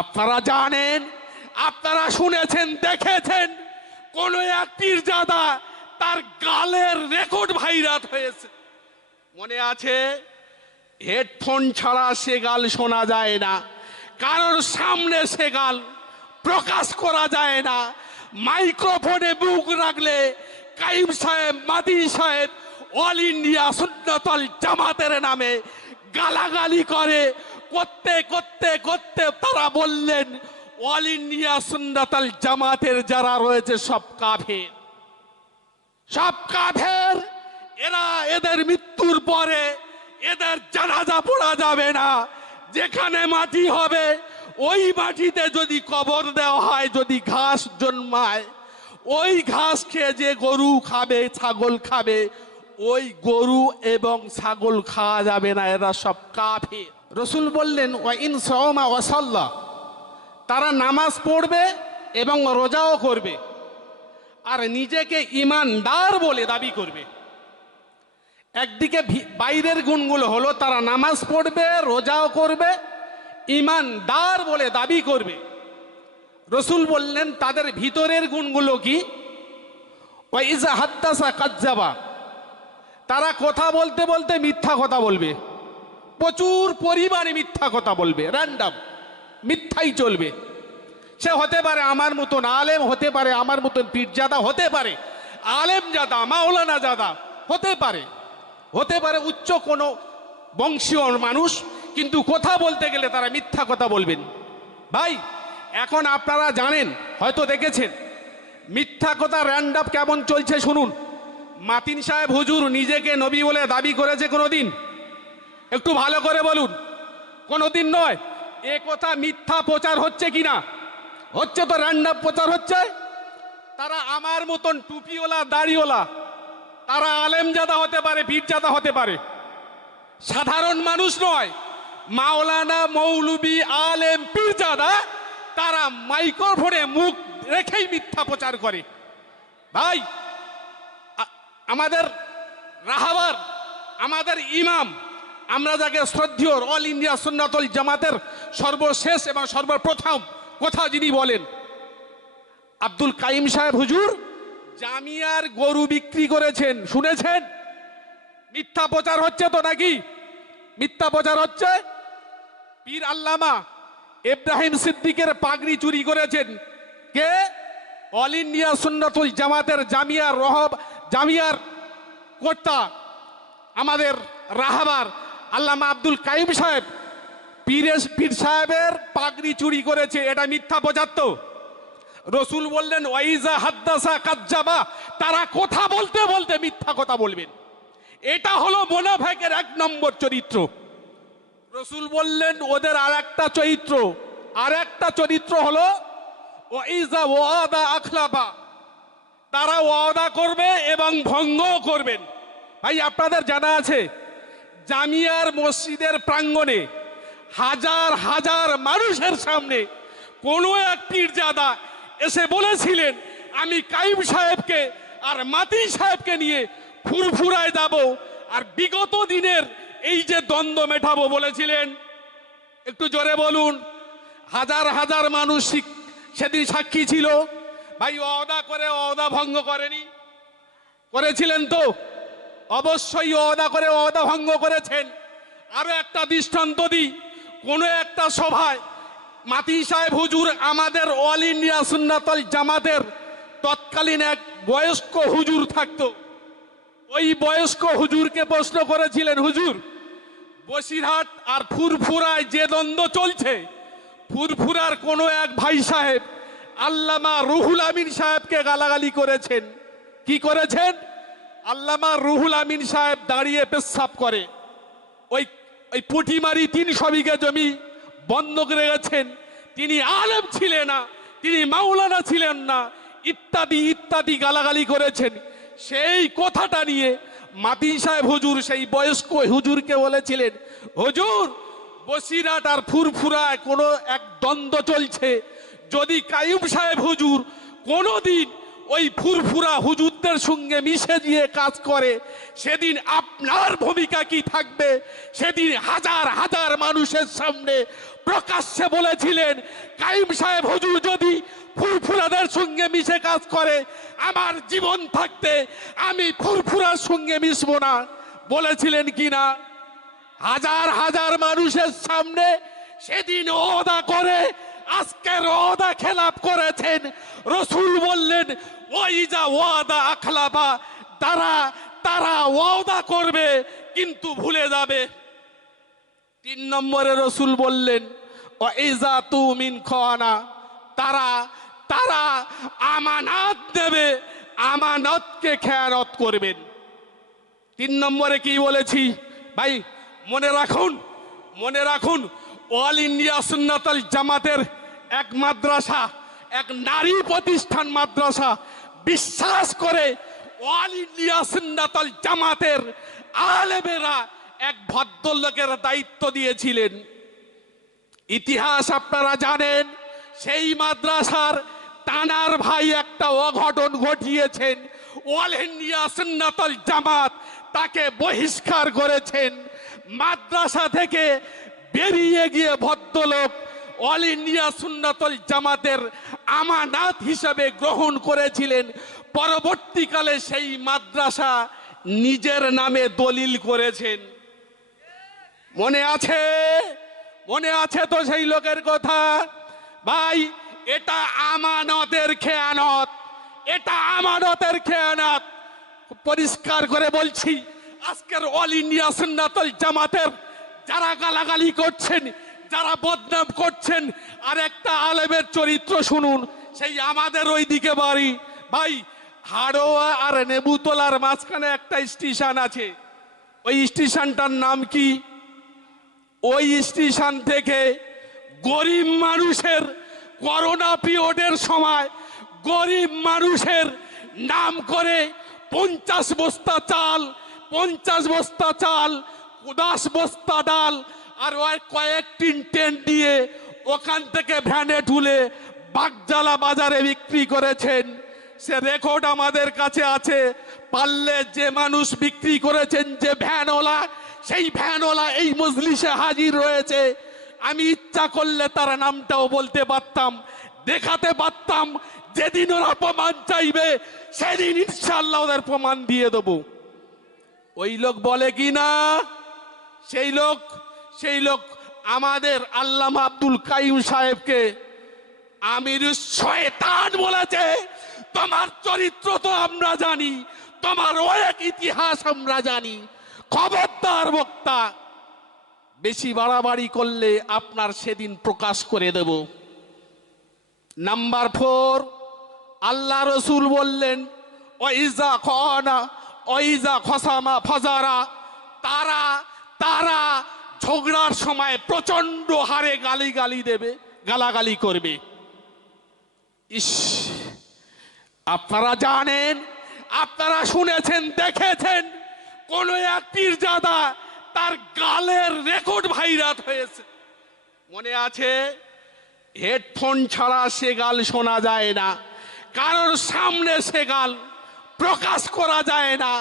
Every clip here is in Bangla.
আপনারা জানেন আপনারা শুনেছেন দেখেছেন কোন এক পীরজাদা তার গালের রেকর্ড ভাইরাল হয়েছে মনে আছে হেডফোন ছাড়া সে গাল শোনা যায় না কারোর সামনে সে গাল প্রকাশ করা যায় না মাইক্রোফোনে বুক রাখলে কাইম সাহেব মাদি সাহেব অল ইন্ডিয়া শূন্যতল জামাতের নামে গালাগালি করে করতে করতে করতে তারা বললেন অল ইন্ডিয়া সুন্দাতাল জামাতের যারা রয়েছে সব কাফের সব কাফের এরা এদের মৃত্যুর পরে এদের জানাজা পড়া যাবে না যেখানে মাটি হবে ওই মাটিতে যদি কবর দেওয়া হয় যদি ঘাস জন্মায় ওই ঘাস খেয়ে যে গরু খাবে ছাগল খাবে ওই গরু এবং ছাগল খাওয়া যাবে না এরা সব কাফের রসুল বললেন ও ইন সমা ওয়াসাল্লা তারা নামাজ পড়বে এবং রোজাও করবে আর নিজেকে ইমানদার বলে দাবি করবে একদিকে বাইরের গুণগুলো হলো তারা নামাজ পড়বে রোজাও করবে ইমানদার বলে দাবি করবে রসুল বললেন তাদের ভিতরের গুণগুলো কি ইজা হাত্তাসা কাজ্জাবা তারা কথা বলতে বলতে মিথ্যা কথা বলবে প্রচুর পরিমাণে মিথ্যা কথা বলবে র্যান্ডাম মিথ্যাই চলবে সে হতে পারে আমার মতন আলেম হতে পারে আমার মতন পীরজাদা হতে পারে আলেম জাদা মাওলানা জাদা হতে পারে হতে পারে উচ্চ কোনো বংশীয় মানুষ কিন্তু কথা বলতে গেলে তারা মিথ্যা কথা বলবেন ভাই এখন আপনারা জানেন হয়তো দেখেছেন মিথ্যা কথা র্যান্ডাপ কেমন চলছে শুনুন মাতিন সাহেব হুজুর নিজেকে নবী বলে দাবি করেছে কোনো দিন একটু ভালো করে বলুন কোনোদিন নয় এ কথা মিথ্যা প্রচার হচ্ছে কি না হচ্ছে তো র্যান্ডাম প্রচার হচ্ছে তারা আমার মতন টুপিওলা দাড়িওলা তারা আলেমজাদা হতে পারে পীরজাদা হতে পারে সাধারণ মানুষ নয় মাওলানা মৌলবি আলেম পীরজাদা তারা মাইক্রোফোনে মুখ রেখেই মিথ্যা প্রচার করে ভাই আমাদের রাহাবার আমাদের ইমাম আমরা যাকে শ্রদ্ধীয় অল ইন্ডিয়া সন্ন্যাতল জামাতের সর্বশেষ এবং সর্বপ্রথম কথা যিনি বলেন আব্দুল কাইম সাহেব হুজুর জামিয়ার গরু বিক্রি করেছেন শুনেছেন মিথ্যা প্রচার হচ্ছে তো নাকি মিথ্যা প্রচার হচ্ছে পীর আল্লামা ইব্রাহিম সিদ্দিকের পাগড়ি চুরি করেছেন কে অল ইন্ডিয়া সুন্নাতুল জামাতের জামিয়ার রহব জামিয়ার কর্তা আমাদের রাহাবার আল্লামা আব্দুল কাইম সাহেব পীরেশ পীর সাহেবের পাগড়ি চুরি করেছে এটা মিথ্যা বোঝাত রসুল বললেন ওয়াইজা হাদ্দাসা কাজ্জাবা তারা কথা বলতে বলতে মিথ্যা কথা বলবেন এটা হলো মোনাফেকের এক নম্বর চরিত্র রসুল বললেন ওদের আর একটা চরিত্র আর একটা চরিত্র হলো ওয়াইজা ওয়াদা আখলাবা তারা ওয়াদা করবে এবং ভঙ্গও করবেন ভাই আপনাদের জানা আছে জামিয়ার মসজিদের প্রাঙ্গণে হাজার হাজার মানুষের সামনে কোনো এক জাদা এসে বলেছিলেন আমি কাইম সাহেবকে আর মাতি সাহেবকে নিয়ে ফুরফুরায় যাব আর বিগত দিনের এই যে দ্বন্দ্ব মেটাবো বলেছিলেন একটু জোরে বলুন হাজার হাজার মানুষ সেদিন সাক্ষী ছিল ভাই অদা করে অদা ভঙ্গ করেনি করেছিলেন তো অবশ্যই অদা করে অদা ভঙ্গ করেছেন আরও একটা দৃষ্টান্ত দিই কোনো একটা সভায় মাতি সাহেব হুজুর আমাদের অল ইন্ডিয়া সুন্নাতল জামাতের তৎকালীন এক বয়স্ক হুজুর থাকতো ওই বয়স্ক হুজুরকে প্রশ্ন করেছিলেন হুজুর বসিরহাট আর ফুরফুরায় যে দ্বন্দ্ব চলছে ফুরফুরার কোনো এক ভাই সাহেব আল্লামা রুহুল আমিন সাহেবকে গালাগালি করেছেন কি করেছেন আল্লামা রুহুল আমিন সাহেব দাঁড়িয়ে পেশাব করে ওই ওই পুটিমারি তিন সবিকে জমি বন্ধ করে রেখেছেন তিনি আলেম ছিলেন না তিনি মাওলানা ছিলেন না ইত্যাদি ইত্যাদি গালাগালি করেছেন সেই কথাটা নিয়ে মাতিন সাহেব হুজুর সেই বয়স্ক হুজুরকে বলেছিলেন হুজুর বসিরাট আর ফুরফুরায় কোনো এক দ্বন্দ্ব চলছে যদি কায়ুম সাহেব হুজুর কোনো দিন ওই ফুরফুরা হুজুরদের সঙ্গে মিশে দিয়ে কাজ করে সেদিন আপনার ভূমিকা কি থাকবে সেদিন হাজার হাজার মানুষের সামনে প্রকাশ্যে বলেছিলেন কাইম সাহেব হুজুর যদি ফুরফুরাদের সঙ্গে মিশে কাজ করে আমার জীবন থাকতে আমি ফুরফুরার সঙ্গে মিশবো না বলেছিলেন কি না হাজার হাজার মানুষের সামনে সেদিন ওদা করে আজকের রদা খেলাপ করেছেন রসুল বললেন ওয়াইজা ওয়াদা আখলাবা তারা তারা ওয়াদা করবে কিন্তু ভুলে যাবে তিন নম্বরে রসুল বললেন ওয়াইজা তুমিন খানা তারা তারা আমানত দেবে আমানতকে খেয়ানত করবেন তিন নম্বরে কি বলেছি ভাই মনে রাখুন মনে রাখুন অল ইন্ডিয়া সুন্নাতাল জামাতের এক মাদ্রাসা এক নারী প্রতিষ্ঠান মাদ্রাসা বিশ্বাস করে অল ইন্ডিয়া সিন্নাতল জামাতের আলেমেরা এক ভদ্রলোকের দায়িত্ব দিয়েছিলেন ইতিহাস আপনারা জানেন সেই মাদ্রাসার টানার ভাই একটা অঘটন ঘটিয়েছেন অল ইন্ডিয়া সিন্নাতল জামাত তাকে বহিষ্কার করেছেন মাদ্রাসা থেকে বেরিয়ে গিয়ে ভদ্রলোক অল ইন্ডিয়া সুন্নাতল জামাতের আমানাত হিসাবে গ্রহণ করেছিলেন পরবর্তীকালে সেই মাদ্রাসা নিজের নামে দলিল করেছেন মনে আছে মনে আছে তো সেই লোকের কথা ভাই এটা আমানতের খেয়ানত এটা আমানতের খেয়ানত পরিষ্কার করে বলছি আজকের অল ইন্ডিয়া সুন্নাতল জামাতের যারা গালাগালি করছেন যারা বদনাম করছেন আর একটা আলেমের চরিত্র শুনুন সেই আমাদের ওই দিকে বাড়ি ভাই হাড়োয়া আর নেবুতলার মাঝখানে একটা স্টেশন আছে ওই স্টেশনটার নাম কি ওই স্টেশন থেকে গরিব মানুষের করোনা পিরিয়ডের সময় গরিব মানুষের নাম করে পঞ্চাশ বস্তা চাল পঞ্চাশ বস্তা চাল উদাস বস্তা ডাল আর ওই কয়েকটি টেন্ট দিয়ে ওখান থেকে ভ্যানে ঢুলে বাগজালা বাজারে বিক্রি করেছেন সে রেকর্ড আমাদের কাছে আছে পারলে যে মানুষ বিক্রি করেছেন যে ভ্যানওয়ালা সেই ভ্যানওয়ালা এই মজলিসে হাজির রয়েছে আমি ইচ্ছা করলে তার নামটাও বলতে পারতাম দেখাতে পারতাম যেদিন ওরা প্রমাণ চাইবে সেদিন ইনশাল্লাহ ওদের প্রমাণ দিয়ে দেব ওই লোক বলে কি না সেই লোক সেই লোক আমাদের আল্লাহ আব্দুল কাইম সাহেবকে আমির শয়তান বলেছে তোমার চরিত্র তো আমরা জানি তোমার অনেক ইতিহাস আমরা জানি খবরদার বক্তা বেশি বাড়াবাড়ি করলে আপনার সেদিন প্রকাশ করে দেব নাম্বার ফোর আল্লাহ রসুল বললেন ঐজা খা ঐজা খসামা ফজারা তারা তারা ঝগড়ার সময় প্রচন্ড হারে গালি গালি দেবে গালাগালি করবে ইস আপনারা জানেন আপনারা শুনেছেন দেখেছেন কোন এক পীরজাদা তার গালের রেকর্ড ভাইরাত হয়েছে মনে আছে হেডফোন ছাড়া সে গাল শোনা যায় না কারোর সামনে সে গাল প্রকাশ করা যায় না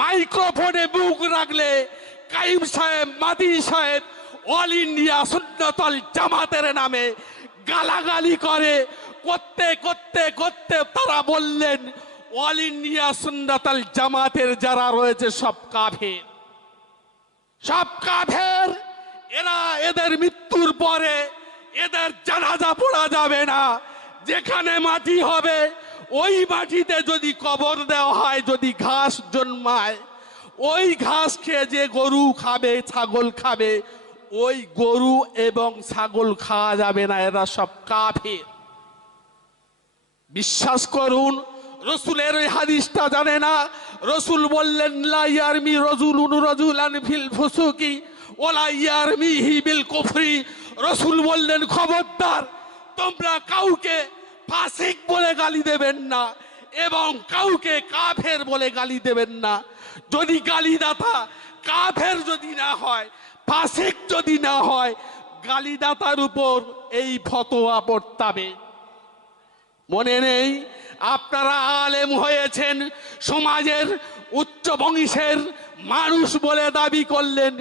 মাইক্রোফোনে বুক রাখলে কাইম সাহেব মাদি সাহেব অল ইন্ডিয়া সুন্নতল জামাতের নামে গালাগালি করে করতে করতে করতে তারা বললেন অল ইন্ডিয়া সুন্দরতল জামাতের যারা রয়েছে সব কাফের সব কাফের এরা এদের মৃত্যুর পরে এদের জানাজা পড়া যাবে না যেখানে মাটি হবে ওই মাটিতে যদি কবর দেওয়া হয় যদি ঘাস জন্মায় ওই ঘাস খেয়ে যে গরু খাবে ছাগল খাবে ওই গরু এবং ছাগল খাওয়া যাবে না এরা সব কাফের বিশ্বাস করুন রসুলের ওই হাদিসটা জানে না রসুল বললেন লাইয়ারমি রজুল উনু রজুল ফিল ফুসুকি ওলাইয়ারমি হিবিল কফরি রসুল বললেন খবরদার তোমরা কাউকে ফাসিক বলে গালি দেবেন না এবং কাউকে কাফের বলে গালি দেবেন না যদি গালিদাতা কাফের যদি না হয় ফাসিক যদি না হয় গালিদাতার উপর এই ফতোয়া পড়তাবে মনে নেই আপনারা আলেম হয়েছেন সমাজের উচ্চ বংশের মানুষ বলে দাবি করলেন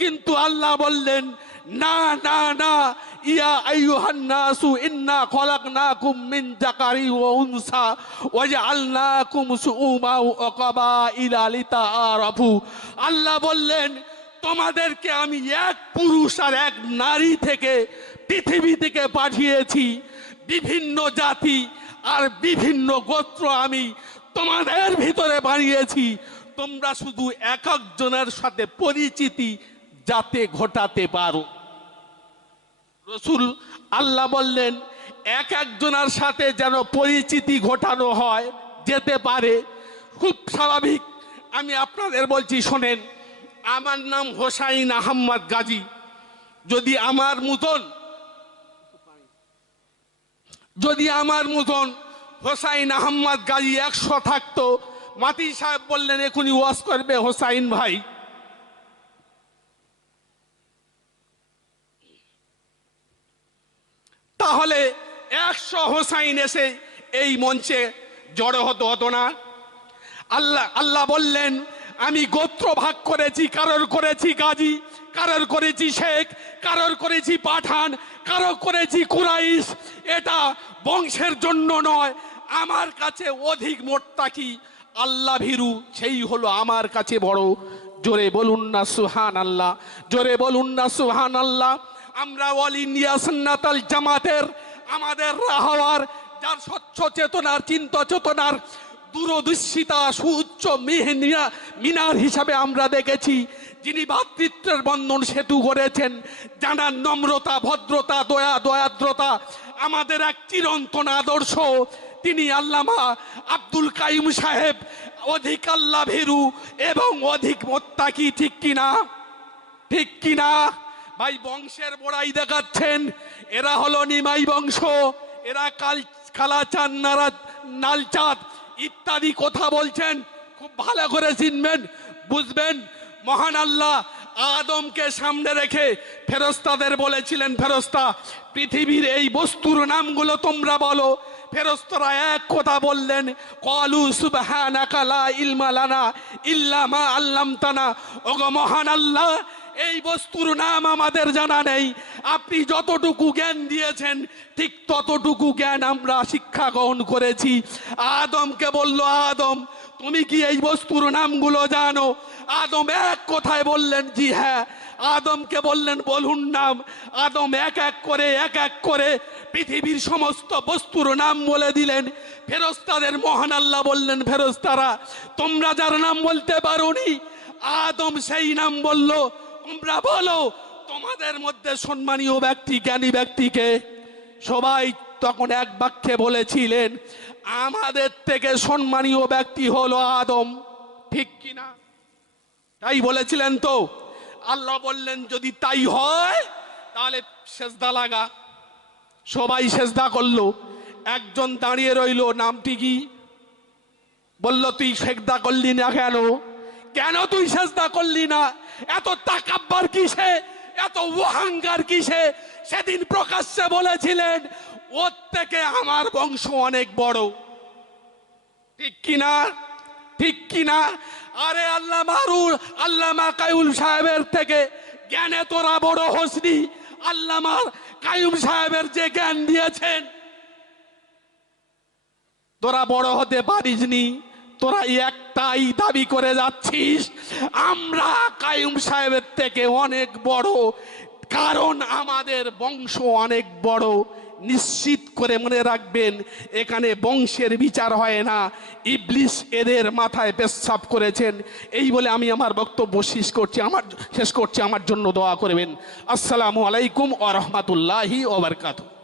কিন্তু আল্লাহ বললেন না না না ইয়া ইন্না আল্লাহ বললেন তোমাদেরকে আমি এক পুরুষ আর এক নারী থেকে পৃথিবী থেকে পাঠিয়েছি বিভিন্ন জাতি আর বিভিন্ন গোত্র আমি তোমাদের ভিতরে বানিয়েছি তোমরা শুধু এক একজনের সাথে পরিচিতি যাতে ঘটাতে পারো রসুল আল্লাহ বললেন এক একজনের সাথে যেন পরিচিতি ঘটানো হয় যেতে পারে খুব স্বাভাবিক আমি আপনাদের বলছি শোনেন আমার নাম হোসাইন আহম্মদ গাজী যদি আমার মতন যদি আমার মতন হোসাইন আহম্মদ গাজী একশো থাকতো মাতি সাহেব বললেন এখনই ওয়াশ করবে হোসাইন ভাই তাহলে একশো হোসাইন এসে এই মঞ্চে জড়ো হতো হতো না আল্লাহ আল্লাহ বললেন আমি গোত্র ভাগ করেছি কারোর করেছি গাজী কারোর করেছি শেখ কারোর করেছি পাঠান কারো করেছি কুরাইশ এটা বংশের জন্য নয় আমার কাছে অধিক মোট্টা কি আল্লাহ ভীরু সেই হলো আমার কাছে বড় জোরে বলুন না সুহান আল্লাহ জোরে বলুন না সুহান আল্লাহ আমরা অল ইন্ডিয়া সন্ন্যাতাল জামাতের আমাদের রাহাওয়ার যার স্বচ্ছ চেতনার চিন্তা চেতনার দূরদৃষ্টিতা সুউচ্চ মেহনিয়া মিনার হিসাবে আমরা দেখেছি যিনি ভাতৃত্বের বন্ধন সেতু করেছেন জানার নম্রতা ভদ্রতা দয়া দয়াদ্রতা আমাদের এক চিরন্তন আদর্শ তিনি আল্লামা আব্দুল কাইম সাহেব অধিক আল্লাভেরু এবং অধিক মোত্তাকি ঠিক কিনা ঠিক কিনা ভাই বংশের বড়াই দেখাচ্ছেন এরা হলো নিমাই বংশ এরা কাল খালাচান নারা নালচাঁদ ইত্যাদি কথা বলছেন খুব ভালো করে চিনবেন বুঝবেন মহান আল্লাহ আদমকে সামনে রেখে ফেরস্তাদের বলেছিলেন ফেরস্তা পৃথিবীর এই বস্তুর নামগুলো তোমরা বলো ফেরস্তরা এক কথা বললেন কলু সুবহানাকা লা ইলমা লানা তানা আল্লামতানা ওগো মহান আল্লাহ এই বস্তুর নাম আমাদের জানা নেই আপনি যতটুকু জ্ঞান দিয়েছেন ঠিক ততটুকু জ্ঞান আমরা শিক্ষা গ্রহণ করেছি আদমকে বলল আদম তুমি কি এই বস্তুর নামগুলো জানো আদম এক কথায় বললেন জি হ্যাঁ আদমকে বললেন বলুন নাম আদম এক এক করে এক এক করে পৃথিবীর সমস্ত বস্তুর নাম বলে দিলেন ফেরস্তাদের মহান আল্লাহ বললেন ফেরস্তারা তোমরা যার নাম বলতে পারো আদম সেই নাম বলল তোমরা বলো তোমাদের মধ্যে সম্মানীয় ব্যক্তি জ্ঞানী ব্যক্তিকে সবাই তখন এক বাক্যে বলেছিলেন আমাদের থেকে সম্মানীয় ব্যক্তি হলো আদম ঠিক কিনা তাই বলেছিলেন তো আল্লাহ বললেন যদি তাই হয় তাহলে সেজদা লাগা সবাই সেজদা করলো একজন দাঁড়িয়ে রইল নামটি কি বলল তুই সেজদা করলি না কেন কেন তুই সেজদা করলি না এত তাকাব্বার কিসে এত ওহাঙ্গার কিসে সেদিন প্রকাশ্যে বলেছিলেন ওর থেকে আমার বংশ অনেক বড় ঠিক কিনা ঠিক কিনা আরে আল্লামা রুল আল্লামা কায়ুল সাহেবের থেকে জ্ঞানে তোরা বড় হসনি আল্লামা কায়ুম সাহেবের যে জ্ঞান দিয়েছেন তোরা বড় হতে পারিসনি তোরা একটাই দাবি করে যাচ্ছিস আমরা কায়ুম সাহেবের থেকে অনেক বড় কারণ আমাদের বংশ অনেক বড় নিশ্চিত করে মনে রাখবেন এখানে বংশের বিচার হয় না ইবলিস এদের মাথায় পেশাব করেছেন এই বলে আমি আমার বক্তব্য শেষ করছি আমার শেষ করছি আমার জন্য দোয়া করবেন আসসালামু আলাইকুম আ রহমতুল্লাহি ওবরকাতু